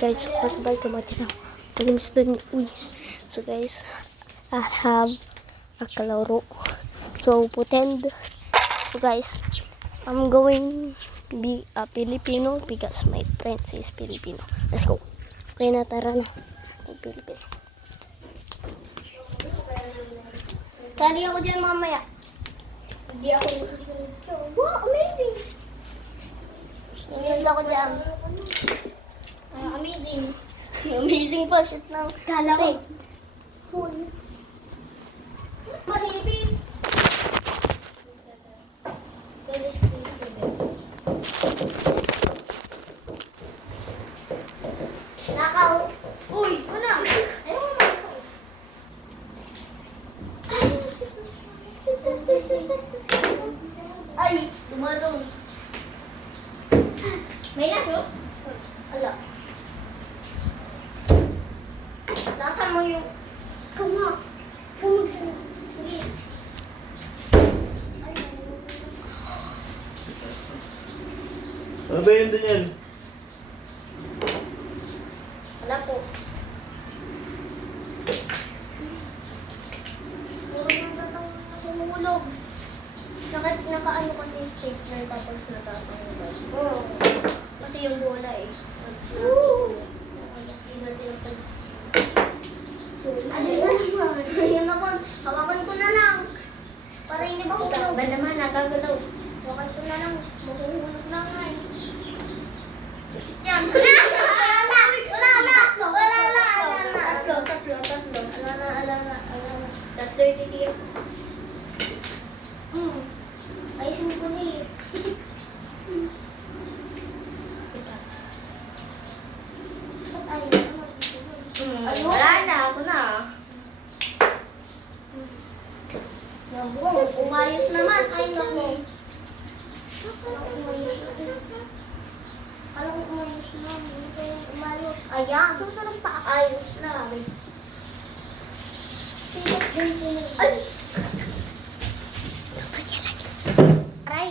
guys, pasabay ka mga channel. Pag-imis doon, uy. So guys, I have a kalaro. So pretend. So guys, I'm going to be a Filipino because my friend is Filipino. Let's go. Kaya na, tara na. Filipino. Sali ako dyan mamaya. Hindi ako susunod. Wow, amazing! Sunod ako dyan. Amazing. Amazing pa. Shit na. Kala ko. Full. Mahipin. Nakaw. Uy, una. Ayaw mo nakaw. Ay, dumalong. May nasyo? Ala. Nasaan mo yung... Kama. Kama sa... Sige. Ano ba yun din yan? Wala po. Puro nang tatang namumulog. Nakaano kasi stapler tapos natatanggal. Oo. Kasi yung bola eh. Ayun naman. Hawakan ko na lang. Para hindi mahulog. Ba naman, nakagalaw. Hawakan ko na lang. Mahuhulog na nga eh. Yan. Wala na. Tatlo. Ala na. Tatlo yung titira. Ayusin ko na eh. Wala na, ako na. Nabong, umayos naman. Ay, naku. Alam ko umayos na. Hindi kayo umayos. Ayan. So, ito lang paayos na. Ay! Aray!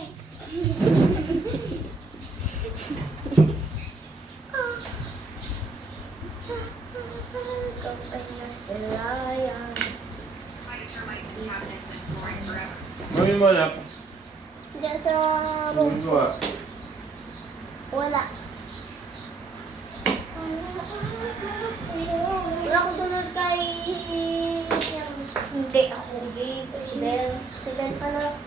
Kapag na sila yan. Gawin mo anak. Diyan sa Gawin room. ko ah. Wala. Wala akong sunod kay... Hindi ako gay. Si Bel. Si Bel pala.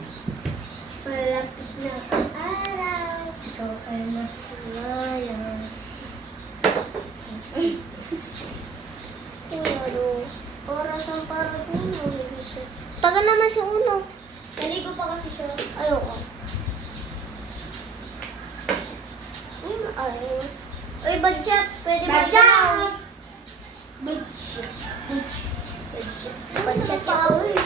Malapit na ang araw. Ikaw ay masalayan. Pero, oras ang para uno. Taga naman si Uno. Naligo pa kasi siya. Ayoko. Ayaw. Uy, budget. Pwede ba Budget! Budget pa ako eh.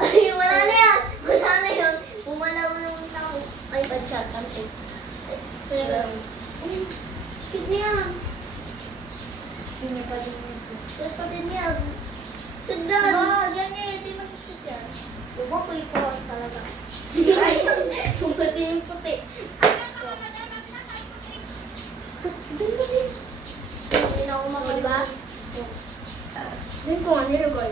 Ay, wala na yan. Wala na yun. Bumalaw naman ako. Ay, budget. Kampi. Pero, cute na yan. Hindi pa din yung suit. Cute pa din yan. Tignan. Diba, ganyan, hindi masusuit yan. Diba, kuy-kuy talaga. Ayun. Sumati yung puti. Hindi na ako Diba? Hindi ko nga nilagay.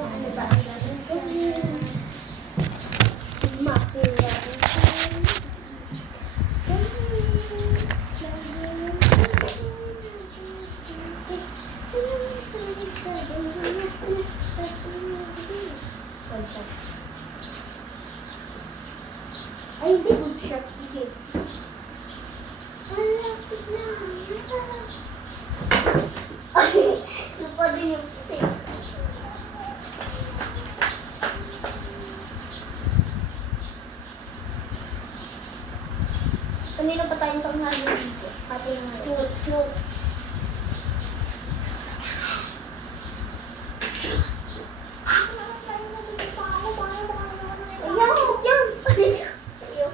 Ano ba? Makila. Ay, hindi. Good shot. Sige. Malapit na. Ay, lupa din yung puti. Kanina pa tayong tanghali dito. Hapon na nga. Shoot. Ayaw.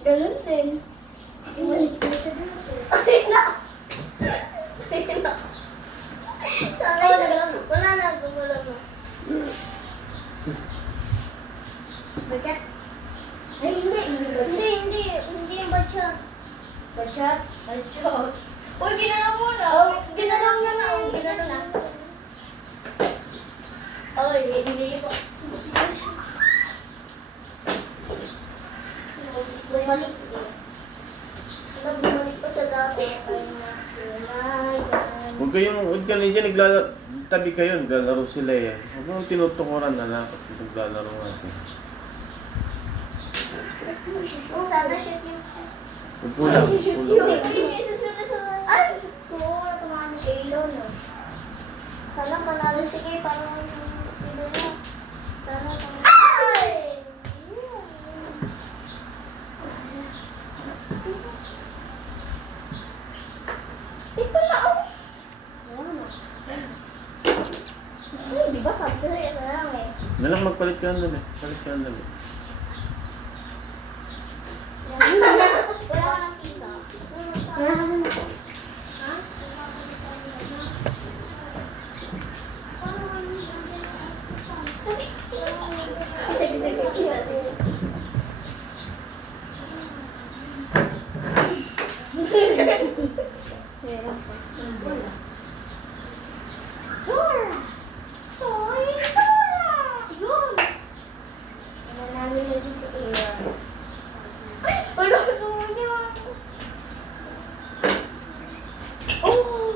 Ganun din. Ay na! Ay na! Wala na, gumula na. Bachat? Ay, hindi yung bachat. Bachat? Bachat. Uy, ginalaw mo na. Ginalaw na na. Ginalaw na. Ay, hindi pa. Bumalik. Bumalik pa sa dati. Huwag ka na dyan, tabi kayo, naglalaro sila yan. Huwag mo tinutukuran na lang at naglalaro nga sila. Kung sana shoot yung... Kulang. Ay, sure. Tumahan ni Kaylo, no? Sana panalo si Kay para sino na. Sana panalo. Ay! Ito na, oh! Ay, di ba sabi ko sa'yo na lang eh. Nalang magpalit ka lang eh. Palit ka lang eh. Wala ka ng pizza. Ha? Dora! Soy Dora! Yun! Ano namin na din si Aaron. Ay! Wala ko niya! Oh!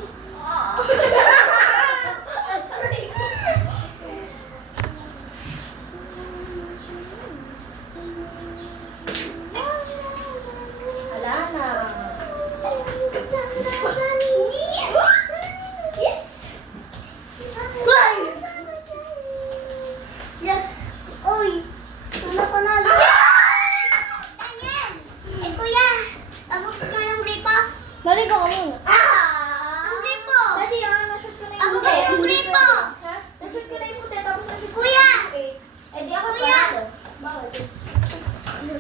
Wala na. Yes! Yes! Yes! Oy! Wala panalo! Daniel! Eh, kuya! Abot ka ng gripo? Maligaw ka muna. Ang gripo! Daddy, nashoot ko na yung Abot puti. ka ng gripo! Ha? Nashoot ko na yung puti, tapos nashoot ko Kuya! na yung puti. Eh, di ako Kuya! panalo. Bakit?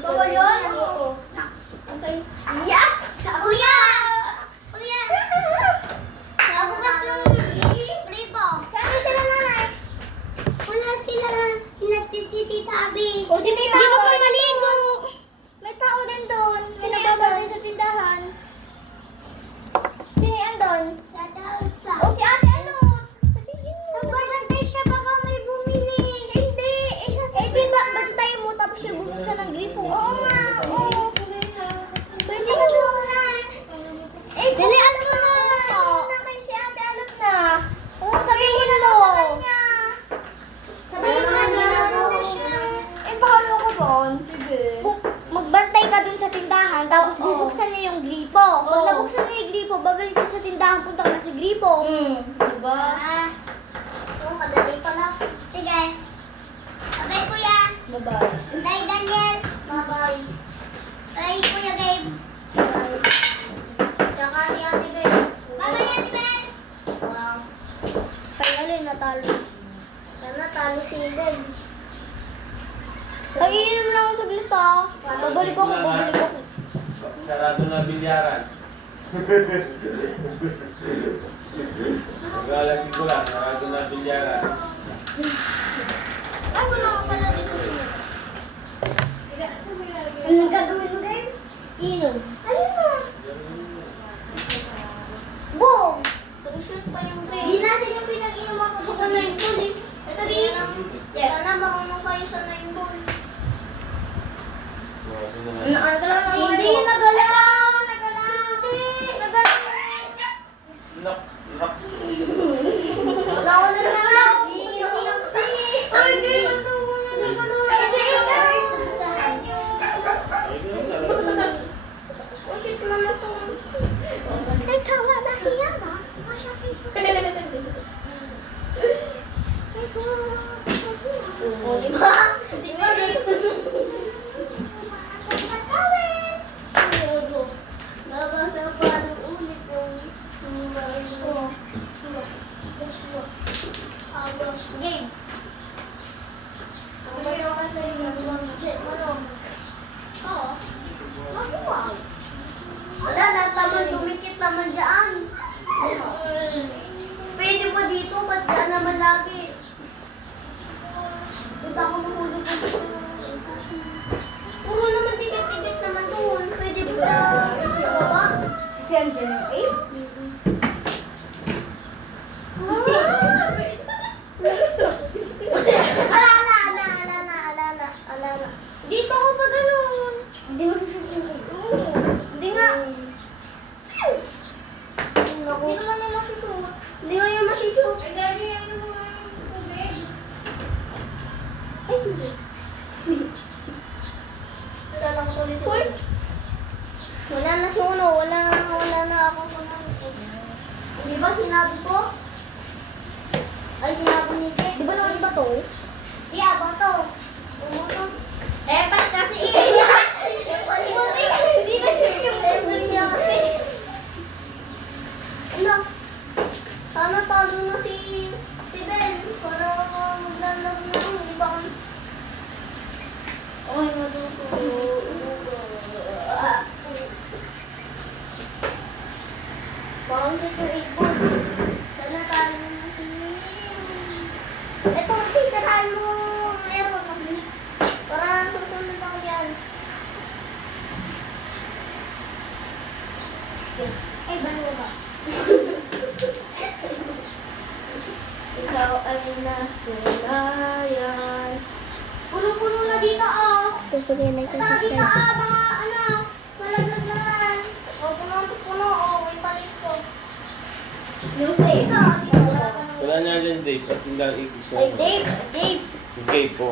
Bawal yun? Oo. Okay. Yes! Kuya! Kuya! Nabukas ng gripo! Saan sila nanay? Wala sila hinatid si Tita Abby. O, si Tita Hindi ko Abby. pa maligo! May tao din doon. May nagbabalay sa tindahan. Sino yan doon? Tata Elsa. O, si Ate Alot. Sabihin mo. Nagbabantay siya baka may bumili. Hindi. Eh, di ba bantay mo tapos siya bubuksan ng gripo? Oo nga. Oo. Pwede Ano mo. lang? Eh, Dali, ano mo na? Naman si Ate Alot na. Oo, sabihin mo. Sabihin mo na ginagawa siya. Eh, paano ko doon? Sige. Magbantay ka dun sa tindahan, tapos bubuksan niya yung gripo. Pag nabuksan niya yung gripo, babalik siya sa tindahan, punta ka na sa gripo. Diba? Oo, kadali pala. Sige. Abay, kuya. Bye-bye. Bye, Daniel. Bye-bye. Bye, Kuya Gabe. Bye. Tsaka si Ate Bel. Bye-bye, Ate Bel. Wow. Kaya alin, natalo. Sana talo si Bel. Kainin mo lang ako saglit ah. Babalik ako. Sarado na bilyaran. Nag-alasing ko lang, sarado na bilyaran. Ay, wala ka pala dito. Anong gagawin mo, Gabe? Inom. Alin na? Boom! Shoot pa yung Gabe. Di natin yung pinag-inuman ko sa nine ball eh. Ito rin. Sana marunong kayo sa nine ball. Ano ka lang? Hindi, nagalaw! Hindi, nagalaw! Lock. Wala ko na nagalaw! Ay, hindi! Hindi ko na! Hindi, Usit mo na to. Ay, kawa na hiya ba? Iya, boto. Boto. Epat kasi hindi na siya yung level niya kasi. Ano? Sana talo na si Ben para maglalaro na lang, di ba? Ay, madugo. Bawang dito ikot. Sana talo na si... Ito, titirahan mo meron kami. Para susunod ako yan. Excuse. Ay, ba ba? Ikaw ay nasulayan. Puno-puno na dito, oh. Pagpagay na ito Ito sa dito, side. mga ano, malaglag naman. O, puno-puno, oh, may palit ko. Yung plate, oh, dito, wala ka nang... Wala niya dyan, Dave. At hindi lang ikot ko. Ay, Dave, Dave. Okay po.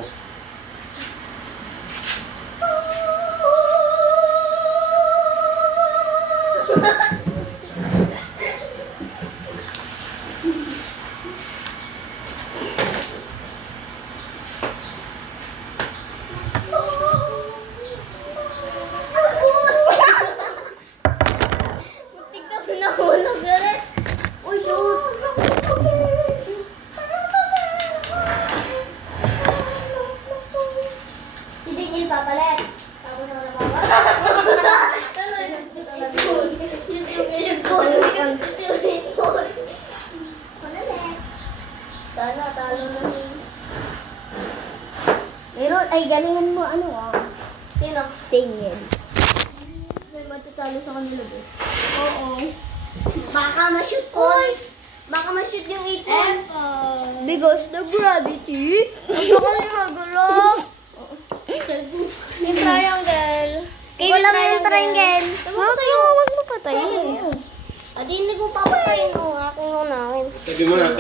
Tignan mo na hulog na rin. Uy, shoot. Si Daniel papalit. Tapos ako napapalit. Sana talo na si... Meron, ay galingan mo, ano ah. Sino? Tingin. May matatalo sa kanila ba? Oo. Baka ma-shoot ko. Baka ma-shoot yung ipon. Because the gravity. Ano ka ni magulo? Yung triangle. Wala mo yung triangle. Wag mo, wag mo patayin. Adi, hindi ko papatayin mo. Ako nga namin. Sabi mo na,